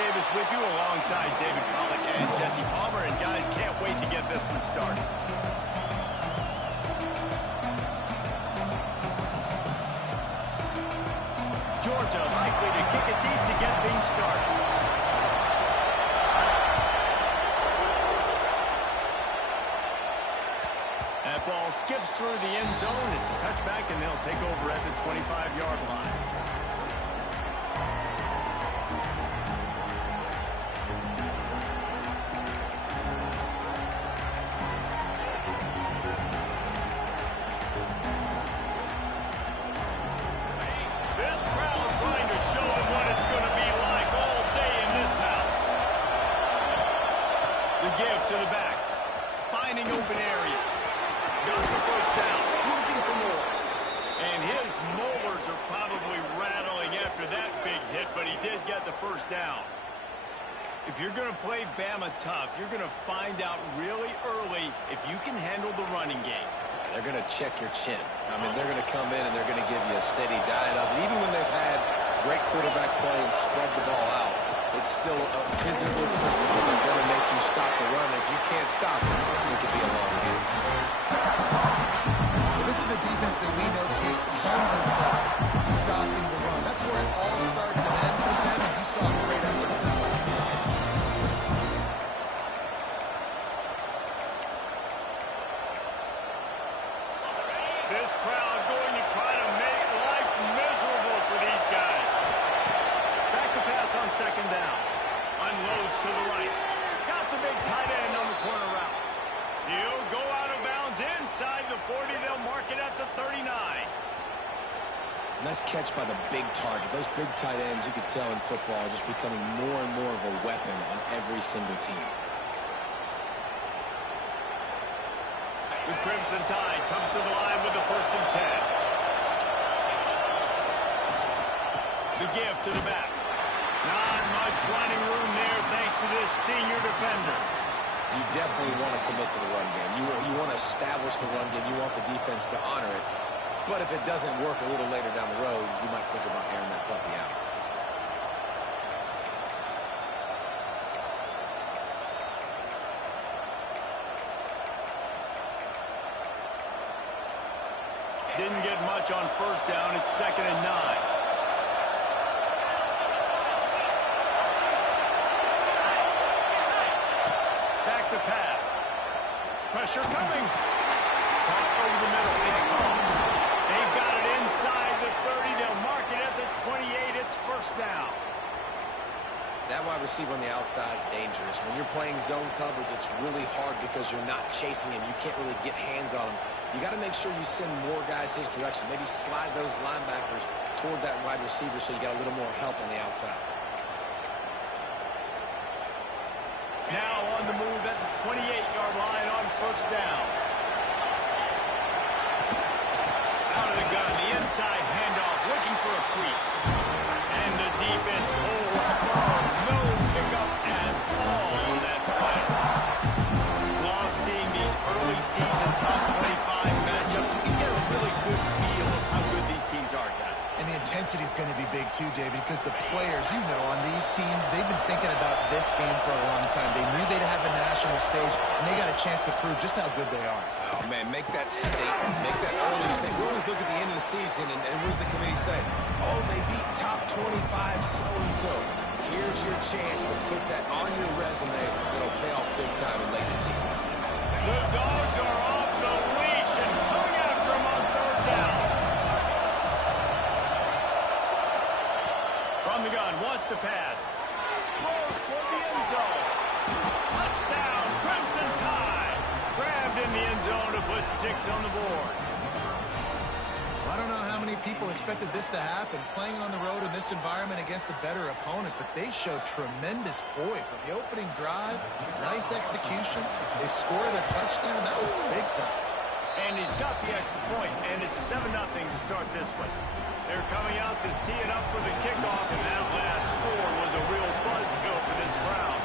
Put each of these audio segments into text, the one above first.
Davis with you alongside David Pollack and Jesse Palmer. And guys, can't wait to get this one started. Georgia likely to kick it deep to get things started. That ball skips through the end zone. It's a touchback, and they'll take over at the 25-yard line. This crowd trying to show them what it's going to be like all day in this house. The give to the back. Finding open areas. Got the first down. Looking for more. And his molars are probably rattling after that big hit, but he did get the first down. If you're going to play Bama tough, you're going to find out really early if you can handle the running game. They're going to check your chin. I mean, they're going to come in and they're going to give you a steady diet of it. Even when they've had great quarterback play and spread the ball out, it's still a physical principle. They're going to make you stop the run. If you can't stop it, it could be a long game. Well, this is a defense that we know takes tons of pride stopping the run. That's where it all starts and ends with them, and you saw a great effort on that last play. This crowd going to try to make life miserable for these guys. Back to pass on second down. Unloads to the right. Got the big tight end on the corner route. He'll go out of bounds inside the 40. They'll mark it at the 39. Nice catch by the big target. Those big tight ends, you could tell in football, are just becoming more and more of a weapon on every single team. The Crimson Tide comes to the line with the 1st and 10. The give to the back. Not much running room there thanks to this senior defender. You definitely want to commit to the run game. You want to establish the run game. You want the defense to honor it. But if it doesn't work a little later down the road, you might think about airing that puppy out. Didn't get much on first down. It's 2nd and 9. Back to pass. Pressure coming. Caught over the middle. It's home. They've got it inside the 30. They'll mark it at the 28. It's first down. That wide receiver on the outside is dangerous. When you're playing zone coverage, it's really hard because you're not chasing him. You can't really get hands on him. You got to make sure you send more guys his direction. Maybe slide those linebackers toward that wide receiver so you got a little more help on the outside. Now on the move at the 28-yard line on first down. Out of the gun, the inside handoff, looking for a crease. And the defense holds firm. No pickup at all on that play. Love seeing these early season top 25 matchups. You can get a really good feel of how good these teams are, guys. And the intensity is going to be big too, David, because the players, you know, on these teams, they've been thinking about this game for a long time. They knew they'd have a national stage, and they got a chance to prove just how good they are. Oh, man, make that statement. Make that early statement. We always look at the end of the season, and what does the committee say? Oh, they beat top 25 so-and-so. Here's your chance to put that on your resume that'll pay off big time in late season. The Dogs are off the leash and coming after him on third down. From the gun, wants to pass. Throws toward the end zone. Touchdown, Crimson Tide. Grabbed in the end zone to put 6 on the board. I don't know how many people expected this to happen, playing on the road in this environment against a better opponent, but they showed tremendous poise on the opening drive. Nice execution. They scored a touchdown. That was big time. And he's got the extra point, and it's 7-0 to start this one. They're coming out to tee it up for the kickoff, and that last score was a real buzzkill for this crowd.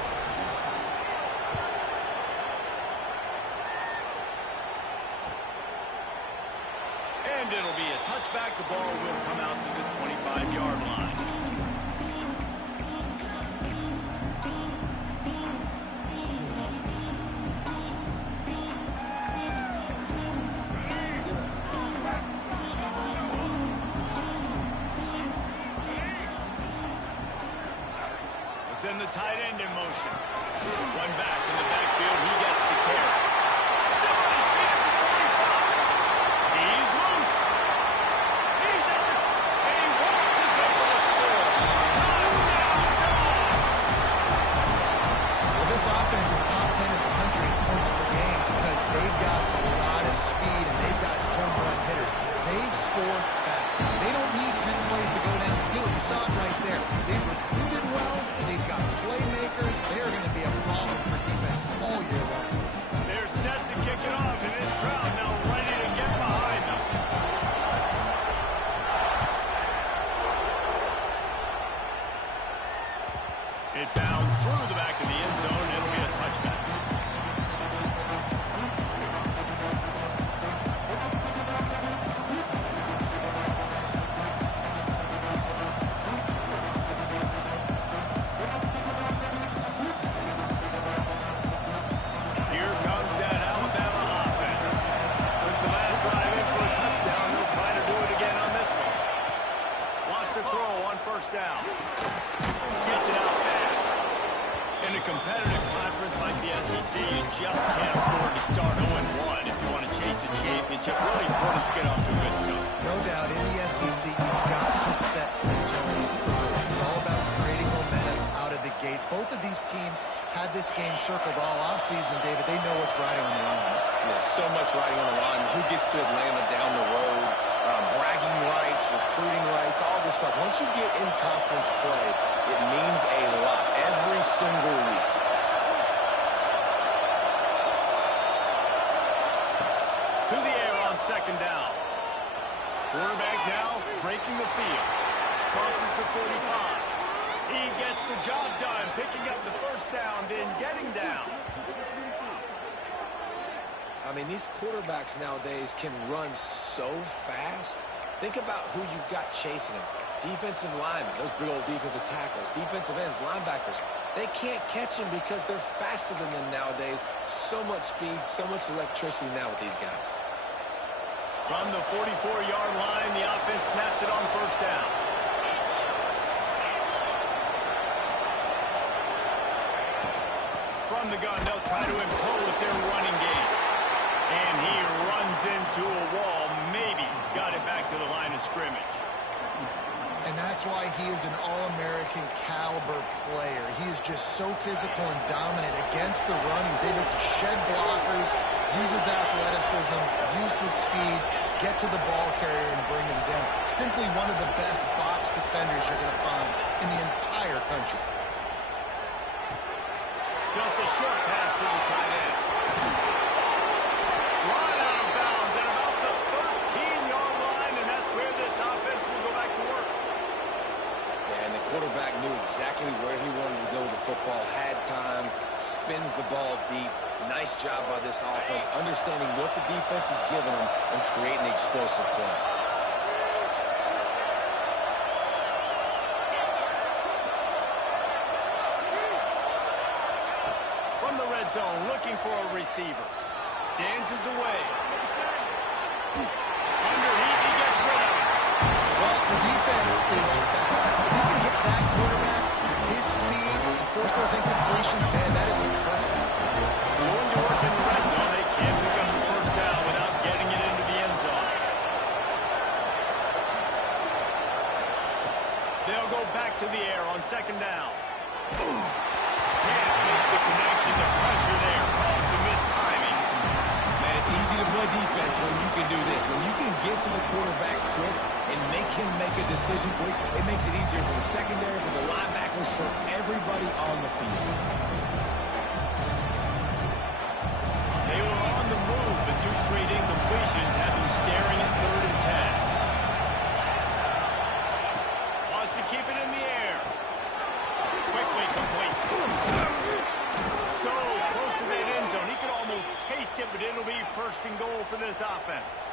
And it'll be a touchback. The ball will come out to the 25-yard line. Send the tight end in motion. One back in the backfield. He gets the carry. Still on his feet at the 45. He's loose. He's at the... And he walks us up for the score. Touchdown, Dogs! Well, this offense is top 10 in the country in points per game because they've got a lot of speed and they've got home run hitters. They score fast. They don't need 10 plays to go down the field. You saw it right there. They've recruited well. They've got playmakers. They're going to be a problem for defense all year long. They're set to kick it off, and this crowd now ready to get behind them. It bounds through the back of the end zone. It'll be a touchback. Here comes that Alabama offense. With the last drive in for a touchdown, they'll try to do it again on this one. Wants to throw on first down. Gets it out fast. In a competitive conference like the SEC, you just can't afford to start 0-1 if you want to chase a championship. Really important to get off to a good start. No doubt, in the SEC, you've got to set the tone early. It's all about creating momentum out of the gate. Both of these teams had this game circled all offseason, David. They know what's riding on the line. There's so much riding on the line. Who gets to Atlanta down the road? Bragging rights, recruiting rights, all this stuff. Once you get in conference play, it means a lot every single week. To the air on second down. Quarterback now breaking the field. Crosses the 45. He gets the job done, picking up the first down, then getting down. I mean, these quarterbacks nowadays can run so fast. Think about who you've got chasing them. Defensive linemen, those big old defensive tackles, defensive ends, linebackers. They can't catch them because they're faster than them nowadays. So much speed, so much electricity now with these guys. From the 44-yard line, the offense snaps it on first down. From the gun, they'll try to impose their running game. And he runs into a wall, maybe got it back to the line of scrimmage. And that's why he is an All-American caliber player. He is just so physical and dominant against the run. He's able to shed blockers, use his athleticism, use his speed, get to the ball carrier and bring him down. Simply one of the best box defenders you're going to find in the entire country. Just a short pass to the tight end. Line out of bounds at about the 13-yard line, and that's where this offense will go back to work. Yeah, and the quarterback knew exactly where he wanted to go with the football, had time, spins the ball deep. Nice job by this offense, understanding what the defense is giving them and creating the explosive play. From the red zone, looking for a receiver. Dances away. Underneath, he gets rid of it. Well, the defense is fast. If you can hit that quarterback with his speed and force those incompletions, man, that is impressive. Going to work in the red zone. They can't pick up the first down without getting it into the end zone. They'll go back to the air on second down. Can't make the connection. The pressure there caused the missed timing. Man, it's easy to play defense when you can do this. When you can get to the quarterback quick and make him make a decision quick, it makes it easier for the secondary, for the linebackers, for everybody on the field. They were on the move, but two straight incompletions have them staring at 3rd and 10. Wants to keep it in the air. Quickly complete. So close to that end zone. He could almost taste it, but it'll be 1st and goal for this offense.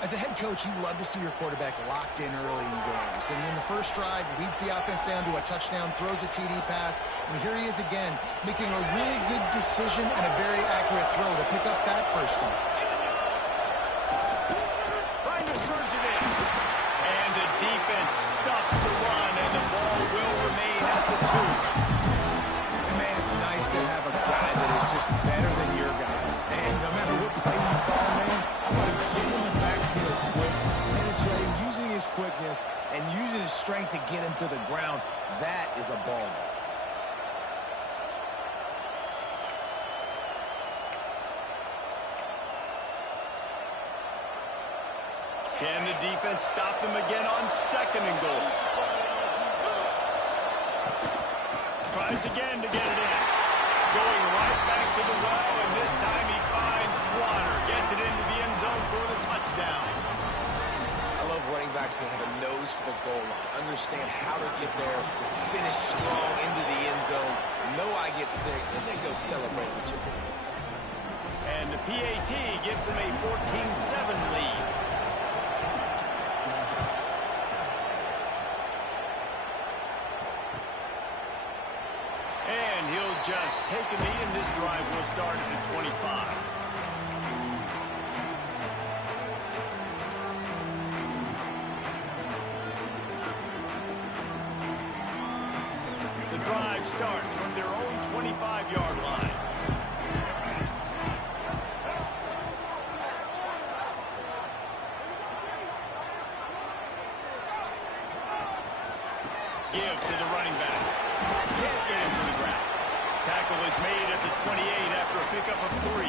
As a head coach, you love to see your quarterback locked in early in games. And in the first drive, leads the offense down to a touchdown, throws a TD pass, and here he is again, making a really good decision and a very accurate throw to pick up that first down. Trying to surge it in. And the defense stuffs the run, and the ball will remain at the 2. to get him to the ground. That is a ball. Can the defense stop them again on 2nd and goal? Tries again to get it in. Going right back to the well, and this time he finds water. Gets it into the end zone for the touchdown. I love running backs that have a nose for the goal line. Understand how to get there, finish strong into the end zone, know I get 6, and then go celebrate with your boys. And the PAT gives them a 14-7 lead. And he'll just take a knee, and this drive will start at the 25. The drive starts from their own 25-yard line. Give to the running back. Can't get him to the ground. Tackle is made at the 28 after a pickup of 3.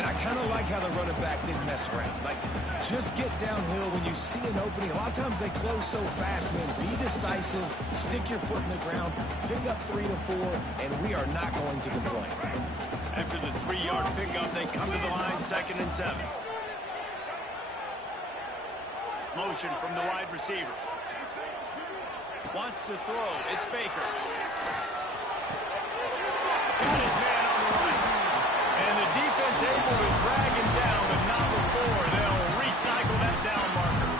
And I kind of like how the running back didn't mess around. Like, just get downhill when you see an opening. A lot of times they close so fast, man. Be decisive, stick your foot in the ground, pick up 3 to 4, and we are not going to complain. After the 3-yard pickup, they come to the line, 2nd and 7. Motion from the wide receiver. Wants to throw. It's Baker. Got his man on the run. And the defense able to drag him down, but not before. They'll recycle that down marker.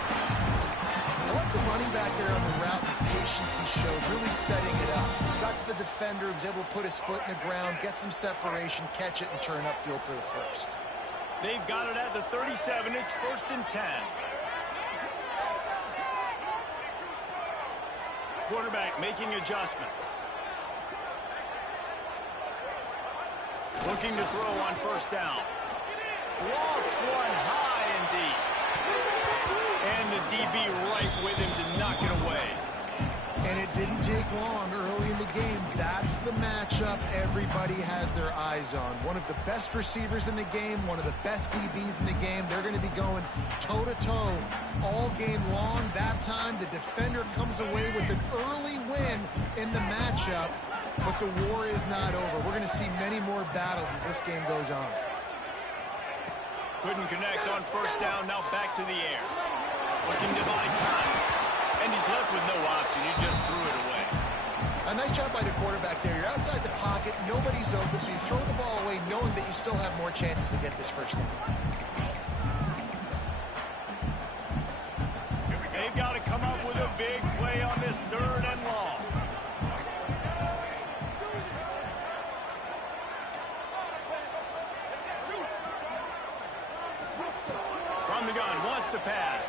I like the running back there on the route, the patience he showed, really setting it up. Got to the defender, was able to put his foot in the ground, get some separation, catch it, and turn upfield for the first. They've got it at the 37. It's 1st and 10. Quarterback making adjustments. Looking to throw on 1st down. Lofts one high and deep. And the DB right with him to knock it away. And it didn't take long early in the game. That's the matchup everybody has their eyes on. One of the best receivers in the game, one of the best DBs in the game. They're going to be going toe-to-toe all game long. That time, the defender comes away with an early win in the matchup, but the war is not over. We're going to see many more battles as this game goes on. Couldn't connect on 1st down, now back to the air. Looking to buy time. And he's left with no option. He just threw it away. A nice job by the quarterback there. You're outside the pocket. Nobody's open, so you throw the ball away knowing that you still have more chances to get this 1st down. They've got to come up with a big play on this 3rd and long. From the gun, wants to pass.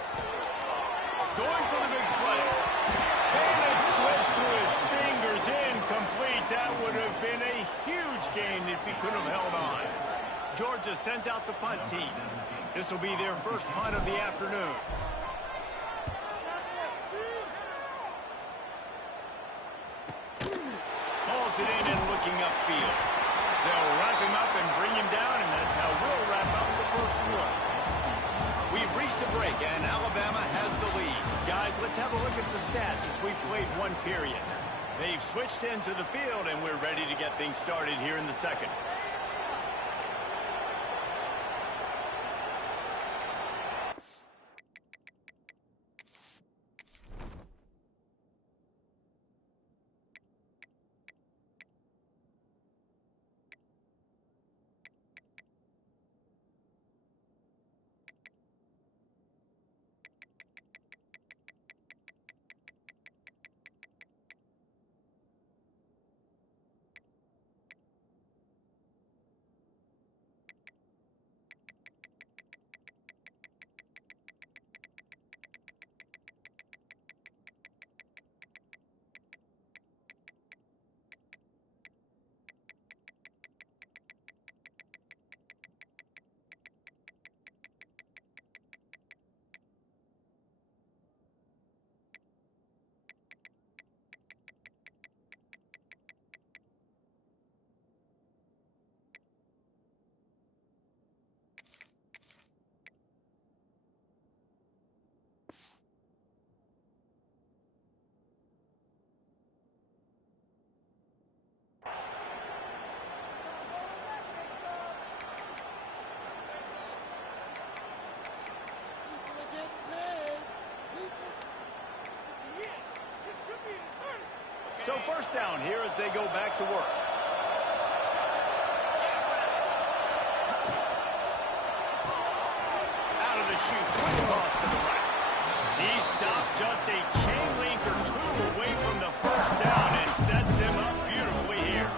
Going for the big play. And it slips through his fingers, incomplete. That would have been a huge gain if he could have held on. Georgia sends out the punt team. This will be their first punt of the afternoon. Hauls it in and looking upfield. They'll wrap him up and bring him down, and that's how we'll wrap up the first one. We've reached the break, and Alabama has the lead. Guys, let's have a look at the stats as we played 1 period. They've switched into the field, and we're ready to get things started here in the 2nd. So first down here as they go back to work. Out of the chute, quick toss to the right. He stopped just a chain link or two away from the first down and sets them up beautifully here.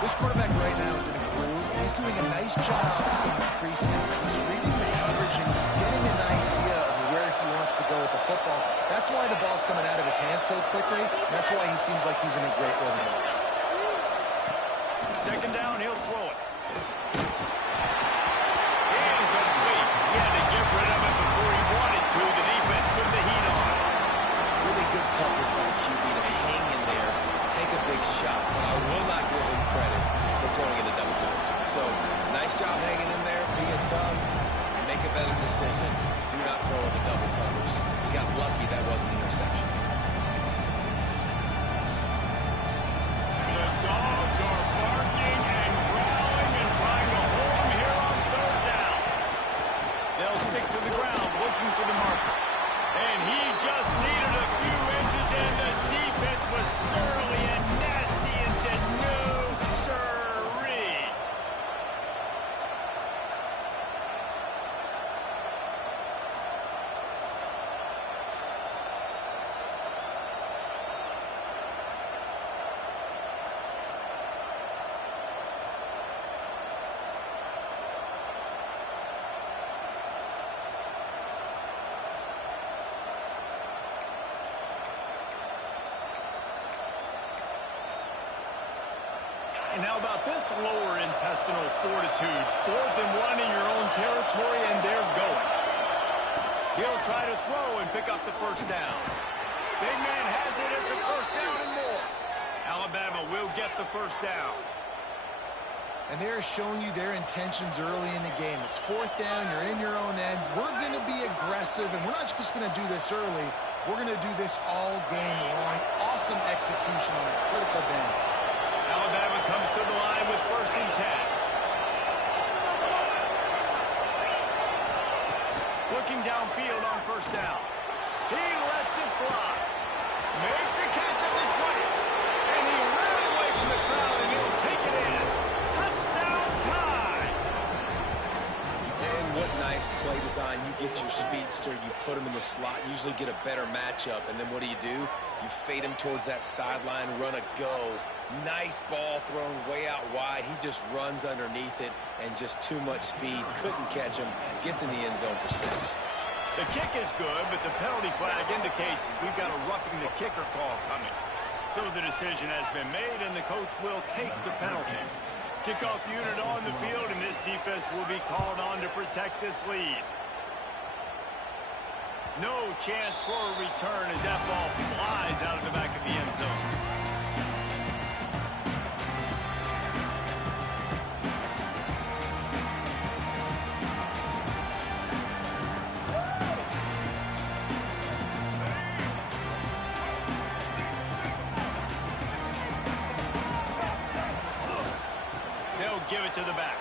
This quarterback right now is in a groove. He's doing a nice job increasing. He's reading the coverage and he's getting an idea of where he wants to go with the football. That's why the ball's coming out of his hands so quickly. And that's why he seems like he's in a great rhythm. Second down, he'll throw it. Incomplete. He had to get rid of it before he wanted to. The defense put the heat on. Really good toughness by the QB to hang in there, take a big shot. But I will not give him credit for throwing it a double coverage. So, nice job hanging in there, being tough, and make a better decision. Do not throw it a double coverage. He got lucky that wasn't an interception. The Dogs are barking and growling and trying to hold him here on third down. They'll stick to the ground looking for the marker. And he just needed a few inches, and the defense was surly and nasty and said, no, sirree. And how about this lower intestinal fortitude? 4th and 1 in your own territory, and they're going. He'll try to throw and pick up the first down. Big man has it. It's a first down and more. Alabama will get the first down. And they're showing you their intentions early in the game. It's 4th down. You're in your own end. We're going to be aggressive, and we're not just going to do this early. We're going to do this all game long. Awesome execution on a critical down. Alabama comes to the line with 1st and 10. Looking downfield on first down. He lets it fly. Makes a catch at the 20. And he ran away from the crowd, and he'll take it in. Touchdown time. And what nice play design. You get your speedster, you put him in the slot, usually get a better matchup. And then what do? You fade him towards that sideline, run a go. Nice ball thrown way out wide. He just runs underneath it and just too much speed. Couldn't catch him. Gets in the end zone for 6. The kick is good, but the penalty flag indicates we've got a roughing the kicker call coming. So the decision has been made, and the coach will take the penalty. Kickoff unit on the field, and this defense will be called on to protect this lead. No chance for a return as that ball flies out of the back of the end zone. They'll give it to the back.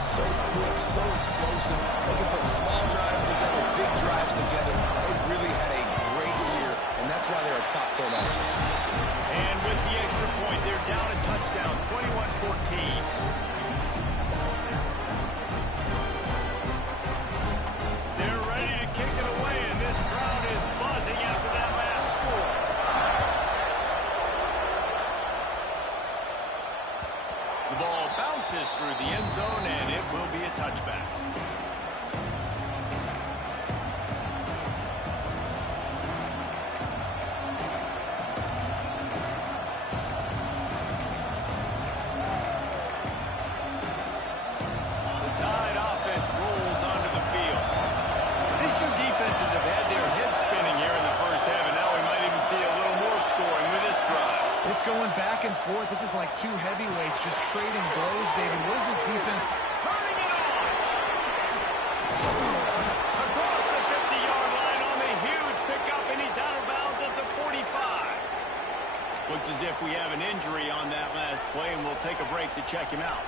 So quick, so explosive. They can put small drives together, big drives together. They really had a great year, and that's why they're a top 10 offense. And with the extra point, they're down a touchdown, 21-14. They're ready to kick it away, and this crowd is buzzing after that last score. The ball bounces through the end zone, and it will be a touchback. The Tide offense rolls onto the field. These two defenses have had their heads spinning here in the first half, and now we might even see a little more scoring with this drive. It's going back and forth. This is like two heavyweights just trading blows, David. What is this defense? Turning it on! Across the 50 Looks as if we have an injury on that last play, and we'll take a break to check him out.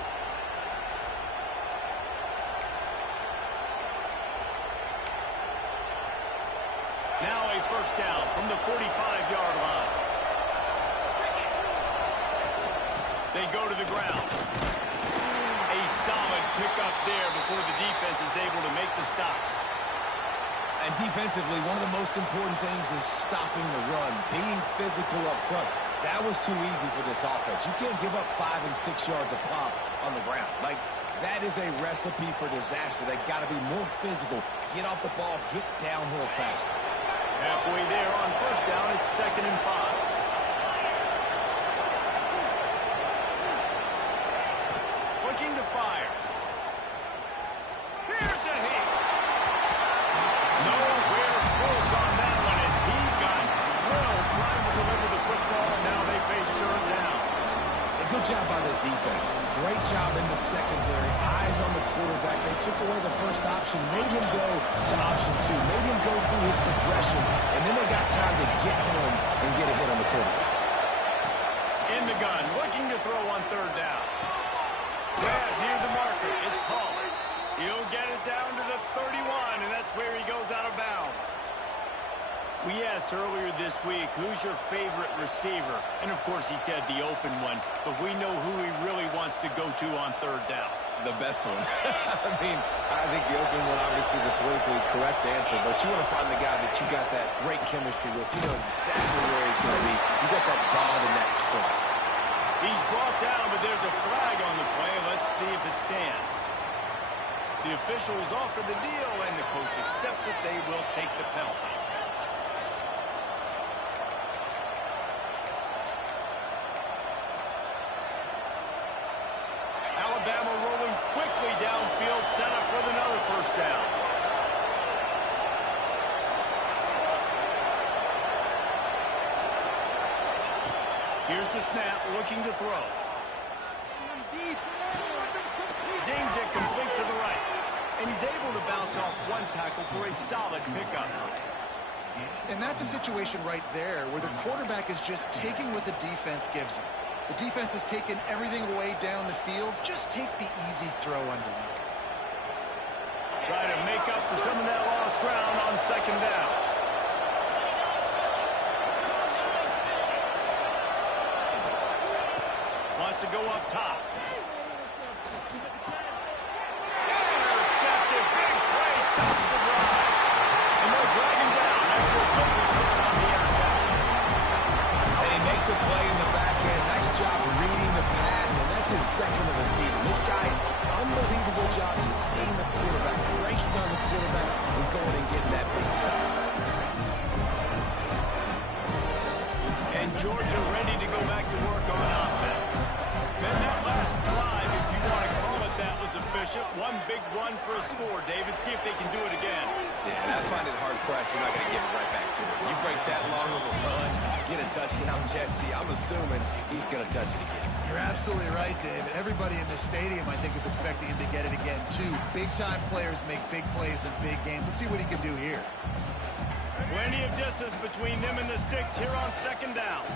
Now a first down from the 45-yard line. They go to the ground. A solid pickup there before the defense is able to make the stop. And defensively, one of the most important things is stopping the run, being physical up front. That was too easy for this offense. You can't give up 5 and 6 yards a pop on the ground. Like, that is a recipe for disaster. They've got to be more physical. Get off the ball, get downhill faster. Halfway there on first down, it's 2nd and 5. Looking to fire. Here's a hit. Nowhere close on that one as he got drilled trying to deliver the football. Now they face 3rd down. A good job by this defense. Great job in the secondary. Eyes on the quarterback. They took away the first option, made him go to option 2, made him go through his progression, and then they got time to get home and get a hit on the quarterback. In the gun, looking to throw on 3rd down. Grab near the marker. It's Pollard. He'll get it down to the 31, and that's where he goes out of bounds. We asked earlier this week, who's your favorite receiver? And, of course, he said the open one, but we know who he really wants to go to on 3rd down. The best one. I mean, I think the open one, obviously the politically correct answer, but you want to find the guy that you got that great chemistry with. You know exactly where he's going to be. You got that bond and that trust. He's brought down, but there's a flag on the play. Let's see if it stands. The officials offer the deal, and the coach accepts it. They will take the penalty. Alabama rolling quickly downfield, set up with another first down. Here's the snap, looking to throw. Zings it complete to the right. And he's able to bounce off one tackle for a solid pickup. And that's a situation right there where the quarterback is just taking what the defense gives him. The defense has taken everything away down the field. Just take the easy throw underneath. Try to make up for some of that lost ground on 2nd down. Wants to go up top. Intercepted. Big play. Stops the drive. And they'll drag him down after a good return on the interception. And he makes a play in the back end. Nice job reading the pass, and that's his 2nd of the season. This guy, unbelievable job seeing the quarterback, breaking on the quarterback, and going and getting that big play. And Georgia ready to go back to work on offense. And that last drive, if you want to call it that, was efficient. One big run for a score. David, see if they can do it again. Yeah, and I find it hard-pressed they're not going to give it right back to him. You break that long of a run, get a touchdown, Jesse, I'm assuming he's going to touch it again. You're absolutely right, David. Everybody in this stadium, I think, is expecting him to get it again, too. Big-time players make big plays in big games. Let's see what he can do here. Plenty of distance between them and the sticks here on 2nd down.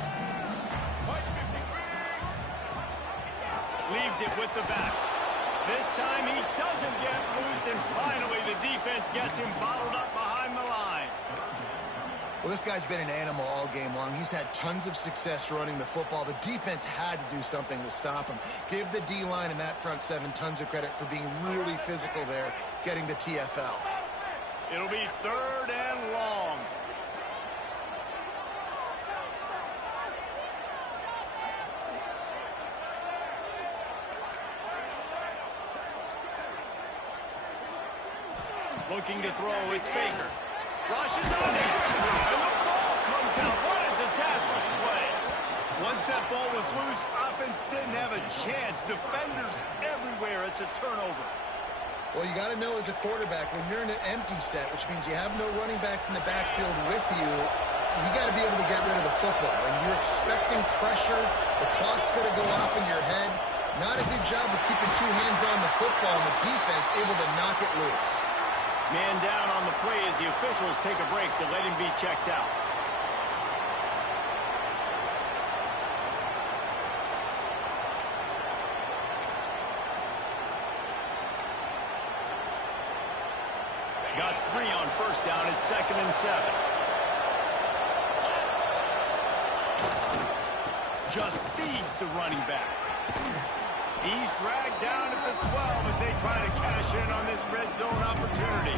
Leaves it with the back. This time he doesn't get loose, and finally the defense gets him bottled up behind the line. Well, this guy's been an animal all game long. He's had tons of success running the football. The defense had to do something to stop him. Give the D-line and that front 7 tons of credit for being really physical there, getting the TFL. It'll be 3rd and long. Looking to throw, it's Baker. Rushes on it, and the ball comes out. What a disastrous play. Once that ball was loose, offense didn't have a chance. Defenders everywhere. It's a turnover. Well, you got to know as a quarterback, when you're in an empty set, which means you have no running backs in the backfield with you, you got to be able to get rid of the football. And you're expecting pressure. The clock's going to go off in your head. Not a good job of keeping 2 hands on the football, and the defense able to knock it loose. Man down on the play as the officials take a break to let him be checked out. first down at 2nd and 7. Just feeds the running back. He's dragged down at the 12 as they try to cash in on this red zone opportunity.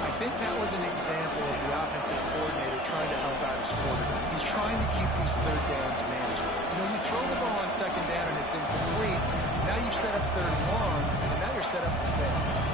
I think that was an example of the offensive coordinator trying to help out his quarterback. He's trying to keep these third downs manageable. You know, you throw the ball on 2nd down and it's incomplete. Now you've set up 3rd and long, and now you're set up to fail.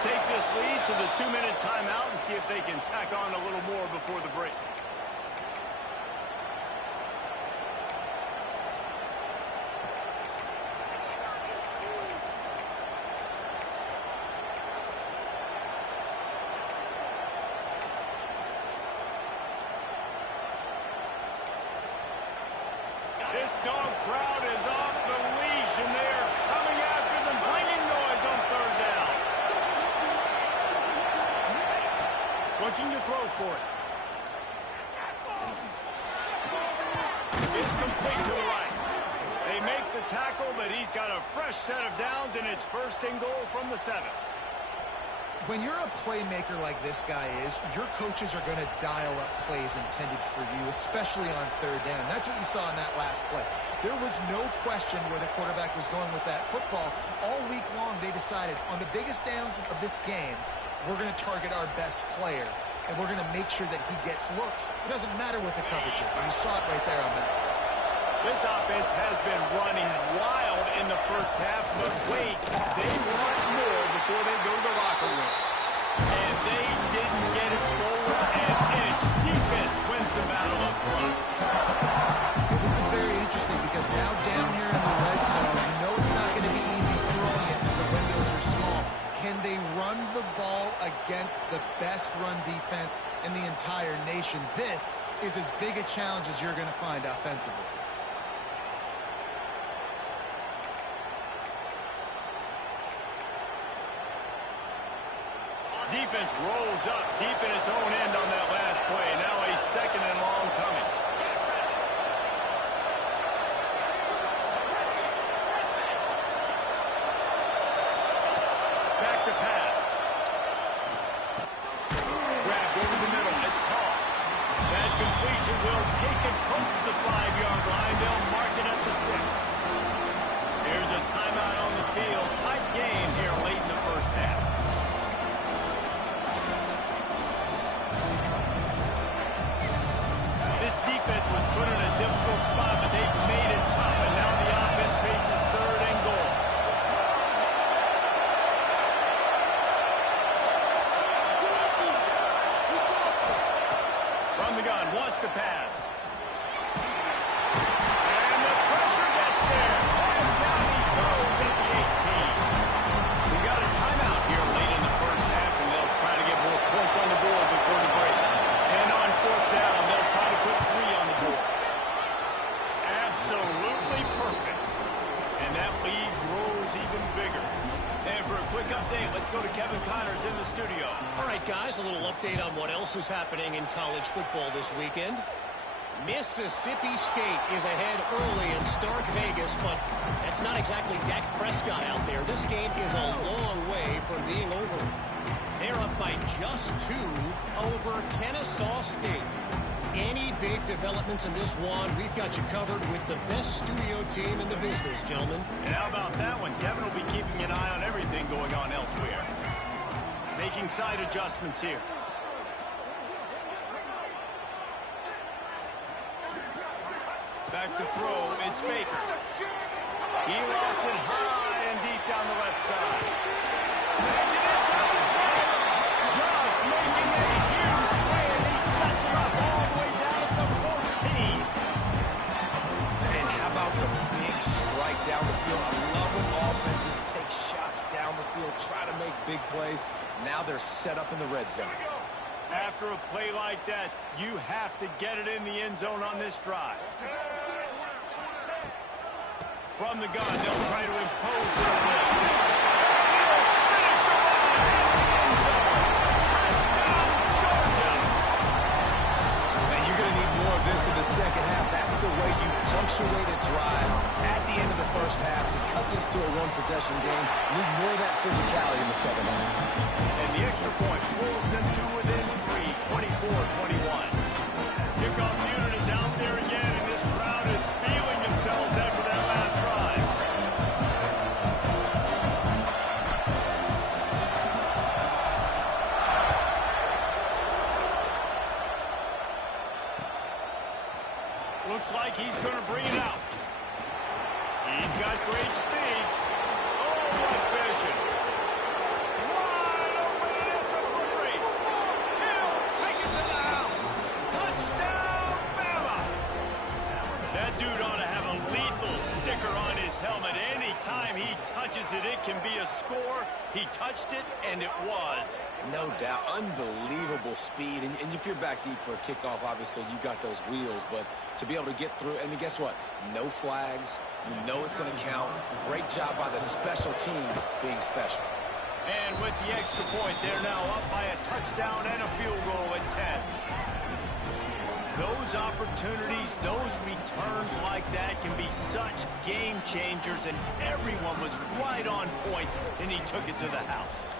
Take this lead to the 2-minute timeout and see if they can tack on a little more before the break. This dog crowd is off the leash, and they are coming after them, bringing noise on 3rd down. Looking to throw for it. It's complete to the right. They make the tackle, but he's got a fresh set of downs, and it's 1st and goal from the 7. When you're a playmaker like this guy is, your coaches are going to dial up plays intended for you, especially on 3rd down. That's what you saw in that last play. There was no question where the quarterback was going with that football. All week long, they decided on the biggest downs of this game, we're going to target our best player, and we're going to make sure that he gets looks. It doesn't matter what the coverage is, and you saw it right there on that. This offense has been running wild in the first half, but wait, they want more before they go to the locker room. And they didn't get it forward an inch. Defense wins the battle up front. This is very interesting because now down here in the red zone, you know it's not going to be easy throwing it because the windows are small. Can they run the ball against the best run defense in the entire nation? This is as big a challenge as you're going to find offensively. Defense rolls up deep in its own end on that last play. Now a 2nd and long coming. Back to pass. Grabbed over the middle. It's caught. That completion will take it close to the 5-yard line. They'll mark it at the 6. Here's a timeout on the field. Tight game here late in the first half. This defense was put in a difficult spot, but they've made it tough, and now the offense faces 3rd and goal. From the gun, wants to pass. And the pressure gets there. And down he goes at the 18. We got a timeout here late in the first half, and they'll try to get more points on the board before the break. And on 4th down, they'll try to put 3 on the board. Absolutely perfect. And that lead grows even bigger. And for a quick update, let's go to Kevin Connors in the studio. All right, guys, a little update on what else is happening in college football this weekend. Mississippi State is ahead early in Stark Vegas, but that's not exactly Dak Prescott out there. This game is a long way from being over. They're up by just 2 over Kennesaw State. Any big developments in this one, we've got you covered with the best studio team in the business, gentlemen. And how about that one? Kevin will be keeping an eye on everything going on elsewhere. Making side adjustments here. Back to throw, it's Baker. He lost it high and deep down the left side. Smash it inside the 20. Just making a huge play, and he sets it up all the way down at the 14. And how about the big strike down the field? I love when offenses take shots down the field, try to make big plays. Now they're set up in the red zone. After a play like that, you have to get it in the end zone on this drive. From the gun, they'll try to impose it a bit. Finish the run in the end zone. Touchdown, Georgia. And you're going to need more of this in the second half. That's the way you punctuate a drive at the end of the first half to cut this to a one-possession game. You need more of that physicality in the second half. And the extra point pulls them to within 3, 24-21. Kickoff unit is out there again, and this crowd is feeling themselves after that last drive. Looks like he's going to bring it out. He's got great speed. Oh, what vision. Wide open, and it's a foot race. He'll take it to the house. Touchdown, Bama. That dude ought to have a lethal sticker on his helmet. Anytime he touches it, it can be a score. He touched it, and it was. No doubt. Unbelievable speed. And if you're back deep for a kickoff, obviously you got those wheels. But to be able to get through, and guess what? No flags. You know it's going to count. Great job by the special teams being special. And with the extra point, they're now up by a touchdown and a field goal at 10. Those opportunities, those returns like that can be such game changers, and everyone was right on point, and he took it to the house.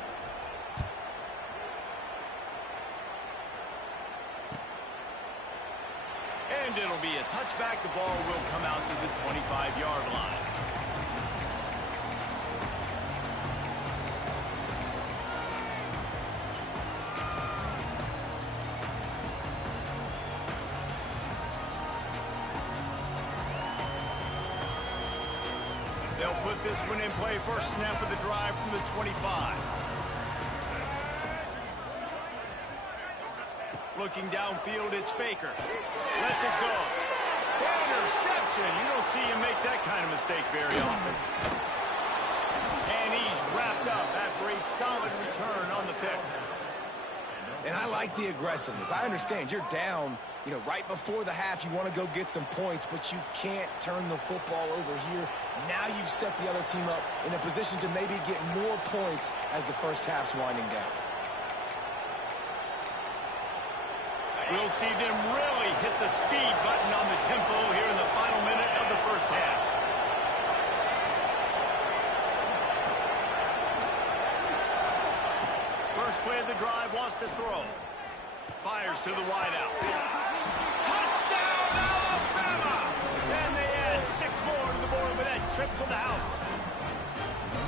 And it'll be a touchback. The ball will come out to the 25-yard line. They'll put this one in play. First snap of the drive from the 25. Looking downfield, it's Baker. Lets it go. Interception. You don't see him make that kind of mistake very often. And he's wrapped up after a solid return on the pick. And I like the aggressiveness. I understand you're down, right before the half. You want to go get some points, but you can't turn the football over here. Now you've set the other team up in a position to maybe get more points as the first half's winding down. We'll see them really hit the speed button on the tempo here in the final minute of the first half. First play of the drive, wants to throw. Fires to the wideout. Touchdown, Alabama! And they add 6 more to the board with that trip to the house.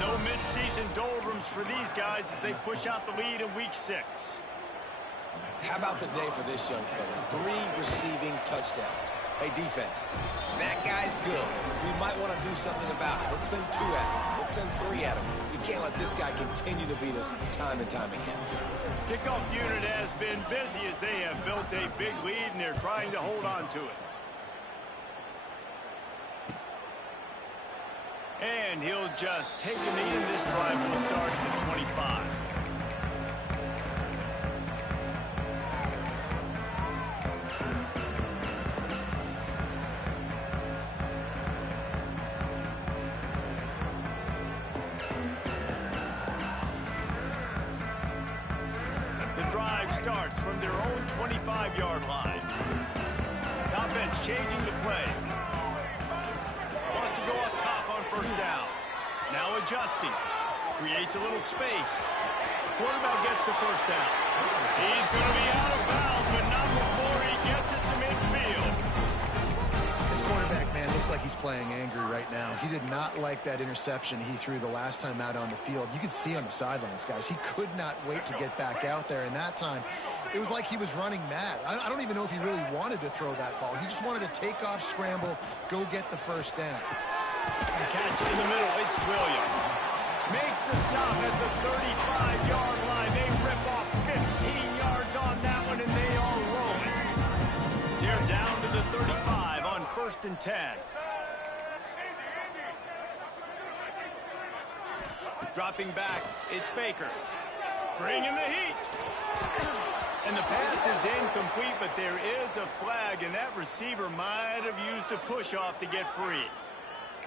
No mid-season doldrums for these guys as they push out the lead in week 6. How about the day for this young fella? 3 receiving touchdowns. Hey, defense, that guy's good. We might want to do something about it. Let's send 2 at him. Let's send 3 at him. We can't let this guy continue to beat us time and time again. Kickoff unit has been busy as they have built a big lead, and they're trying to hold on to it. And he'll just take a knee, and this drive will start at the 25. Starts from their own 25-yard line. Offense changing the play. Wants to go up top on first down. Now adjusting. Creates a little space. Quarterback gets the first down. He's going to be out of bounds, but not before he gets it to midfield. This quarterback, man, looks like he's playing angry right now. He did not like that interception he threw the last time out on the field. You could see on the sidelines, guys. He could not wait to get back out there, and that time it was like he was running mad. I don't even know if he really wanted to throw that ball. He just wanted to take off, scramble, go get the first down. Catch in the middle. It's Williams. Makes the stop at the 35-yard line. They rip off 15 yards on that one, and they are rolling. They're down to the 35 on 1st and 10. Dropping back, it's Baker. Bringing the heat. And the pass is incomplete, but there is a flag, and that receiver might have used a push-off to get free.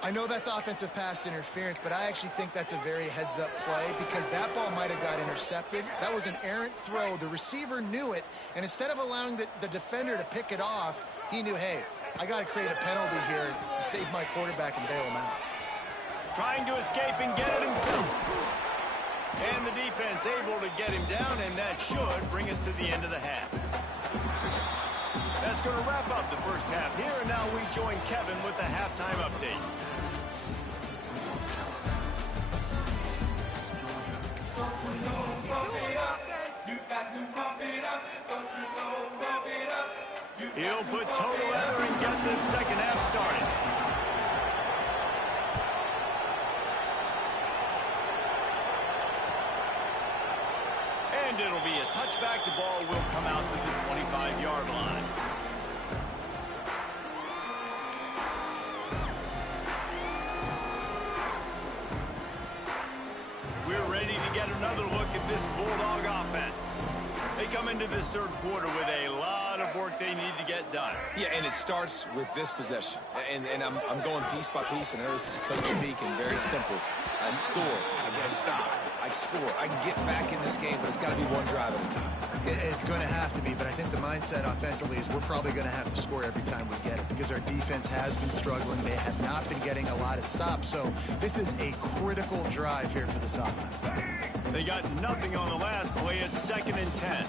I know that's offensive pass interference, but I actually think that's a very heads-up play because that ball might have got intercepted. That was an errant throw. The receiver knew it, and instead of allowing the defender to pick it off, he knew, hey, I got to create a penalty here and save my quarterback and bail him out. Trying to escape and get it himself. And the defense able to get him down, and that should bring us to the end of the half. That's going to wrap up the first half here, and now we join Kevin with the halftime update. He'll put total leather and get this second half started. And it'll be a touchback. The ball will come out to the 25-yard line. We're ready to get another look at this Bulldog offense. They come into this third quarter with a lot of work they need to get done. Yeah, and it starts with this possession. And I'm going piece by piece, and I know this is coach speak and very simple. I score, I get a stop, I score. I can get back in this game, but it's got to be one drive at a time. It's going to have to be, but I think the mindset offensively is we're probably going to have to score every time we get it because our defense has been struggling. They have not been getting a lot of stops, so this is a critical drive here for this offense. They got nothing on the last play. It's 2nd and 10.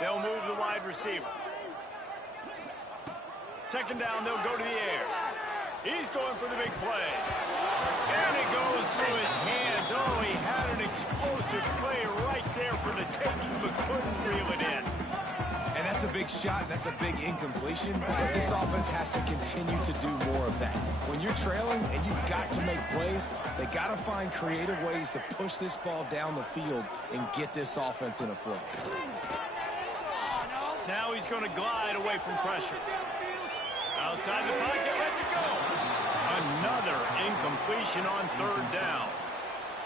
They'll move the wide receiver. 2nd down, they'll go to the air. He's going for the big play. And it goes through his hands. Oh, he had an explosive play right there for the taking, but couldn't reel it in. And that's a big shot, and that's a big incompletion. But this offense has to continue to do more of that. When you're trailing and you've got to make plays, they got to find creative ways to push this ball down the field and get this offense in a flow. Now he's going to glide away from pressure. Outside the pocket, lets it go. Another incompletion on 3rd down.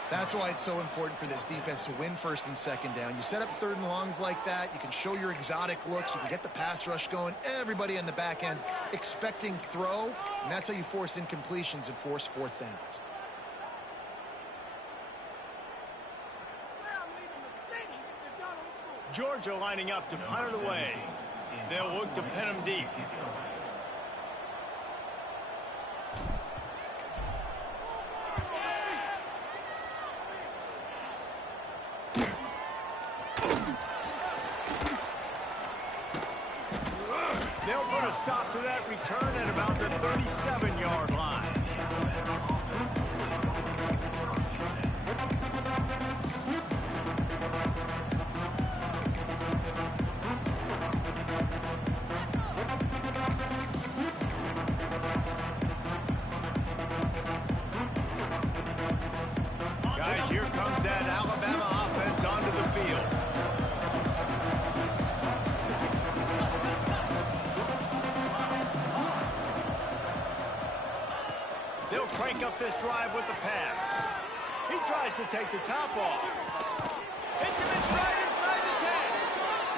That's why it's so important for this defense to win 1st and 2nd down. You set up 3rd and longs like that. You can show your exotic looks. You can get the pass rush going. Everybody in the back end expecting throw. And that's how you force incompletions and force 4th downs. Georgia lining up to punt it away. They'll look to pin him deep. They'll put a stop to that return at about the 37-yard line. Guys, here comes that Alabama offense onto the field. They'll crank up this drive with the pass. He tries to take the top off. Hits him in stride inside the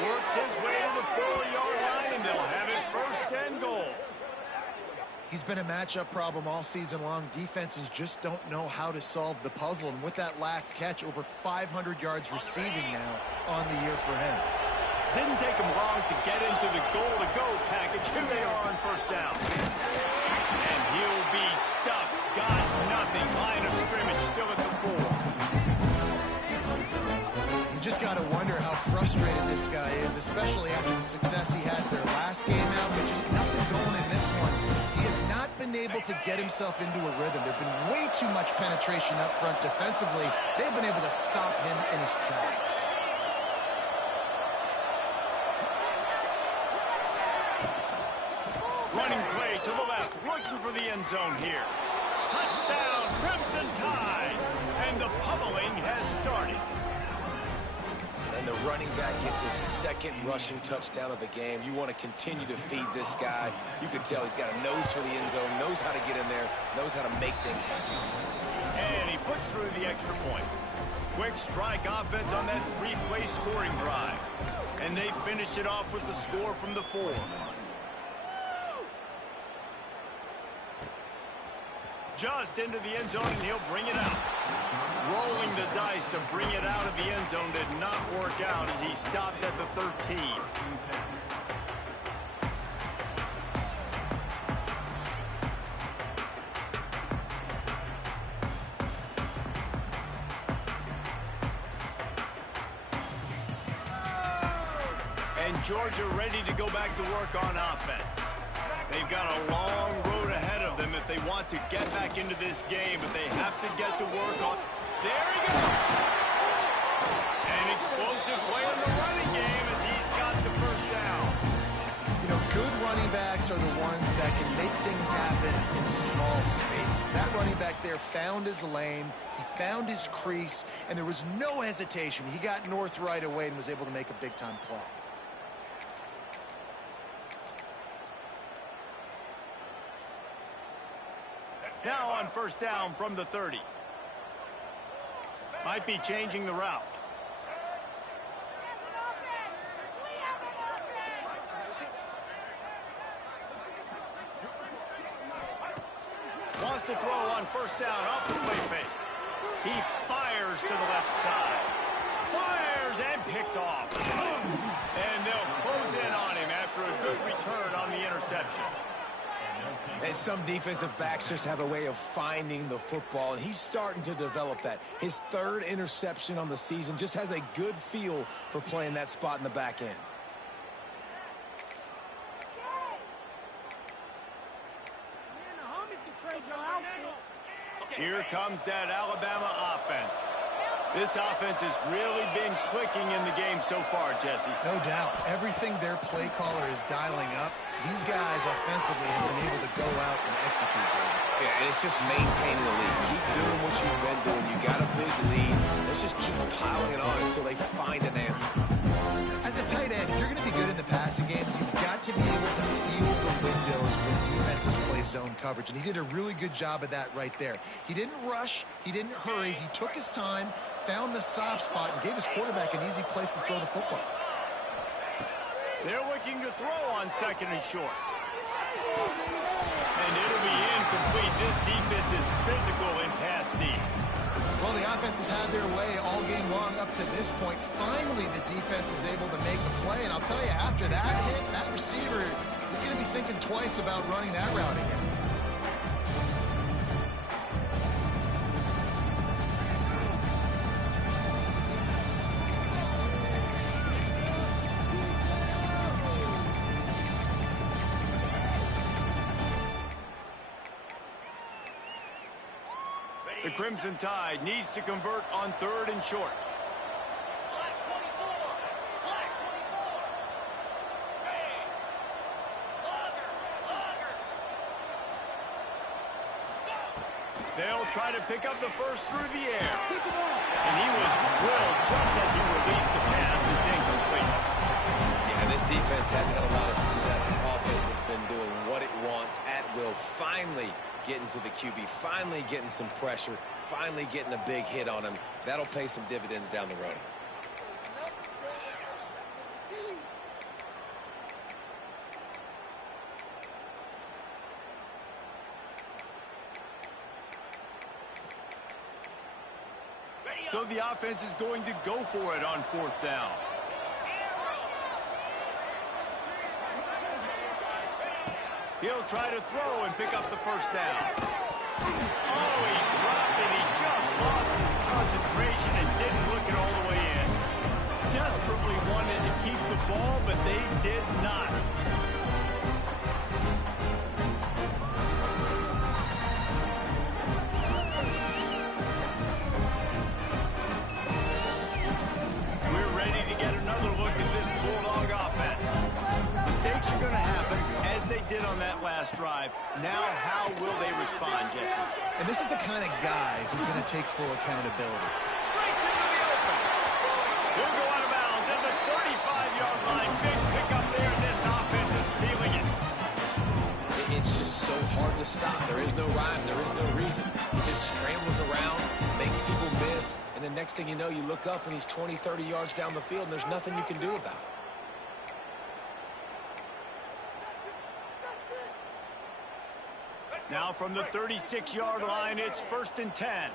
10. Works his way to the 4-yard line, and they'll have it 1st and goal. He's been a matchup problem all season long. Defenses just don't know how to solve the puzzle. And with that last catch, over 500 yards receiving now on the year for him. Didn't take him long to get into the goal-to-go package. Here they are on 1st down. And he'll be stuck. Got nothing. Line of scrimmage still at the 4. You just got to wonder how frustrated this guy is, especially after the success he had their last game out, but just nothing going in this one. He has not been able to get himself into a rhythm. There's been way too much penetration up front defensively. They've been able to stop him in his tracks. Running play to the left, looking for the end zone here. Touchdown, Crimson Tide! And the pummeling has started. And the running back gets his 2nd rushing touchdown of the game. You want to continue to feed this guy. You can tell he's got a nose for the end zone, knows how to get in there, knows how to make things happen. And he puts through the extra point. Quick strike offense on that three-play scoring drive. And they finish it off with the score from the 4. Just into the end zone, and he'll bring it out. Rolling the dice to bring it out of the end zone did not work out as he stopped at the 13. And Georgia ready to go back to work on offense. They've got a long road ahead of them if they want to get back into this game, but they have to get to work on... There he goes! An explosive play in the running game as he's got the first down. You know, good running backs are the ones that can make things happen in small spaces. That running back there found his lane, he found his crease, and there was no hesitation. He got north right away and was able to make a big-time play. Now on first down from the 30. Might be changing the route. Wants to throw on first down off the play fake. He fires to the left side. Fires and picked off. And they'll close in on him after a good return on the interception. And some defensive backs just have a way of finding the football, and he's starting to develop that. His 3rd interception on the season, just has a good feel for playing that spot in the back end. Here comes that Alabama offense. This offense has really been clicking in the game so far, Jesse. No doubt. Everything their play caller is dialing up, these guys offensively have been able to go out and execute them. Yeah, and it's just maintaining the lead. Keep doing what you've been doing. You got a big lead. Let's just keep piling it on until they find an answer. As a tight end, if you're going to be good in the passing game, you've got to be able to feel the windows when defenses play zone coverage, and he did a really good job of that right there. He didn't rush. He didn't hurry. He took his time, found the soft spot, and gave his quarterback an easy place to throw the football. They're looking to throw on second and short. And it'll be incomplete. This defense is physical in pass deep. Well, the offense has had their way all game long up to this point. Finally, the defense is able to make the play. And I'll tell you, after that hit, that receiver is going to be thinking twice about running that route again. The Crimson Tide needs to convert on 3rd and short. They'll try to pick up the first through the air. And he was drilled just as he released the pass. It's incomplete. Yeah, this defense hadn't had a lot of success. This offense has been doing what it wants at will. Finally getting to the QB, finally getting some pressure, finally getting a big hit on him. That'll pay some dividends down the road. So the offense is going to go for it on 4th down. He'll try to throw and pick up the first down. Oh, he dropped it. He just lost his concentration and didn't look it all the way in. Desperately wanted to keep the ball, but they did not. We're ready to get another look at this Bulldog offense. Mistakes are going to happen, as they did on that last drive. Now, how will they respond, Jesse? And this is the kind of guy who's going to take full accountability. Breaks into the open. He'll go out of bounds at the 35-yard line. Big pickup there. This offense is feeling it. It's just so hard to stop. There is no rhyme. There is no reason. He just scrambles around, makes people miss, and the next thing you know, you look up and he's 20, 30 yards down the field, and there's nothing you can do about it. Now from the 36-yard line, it's 1st and 10.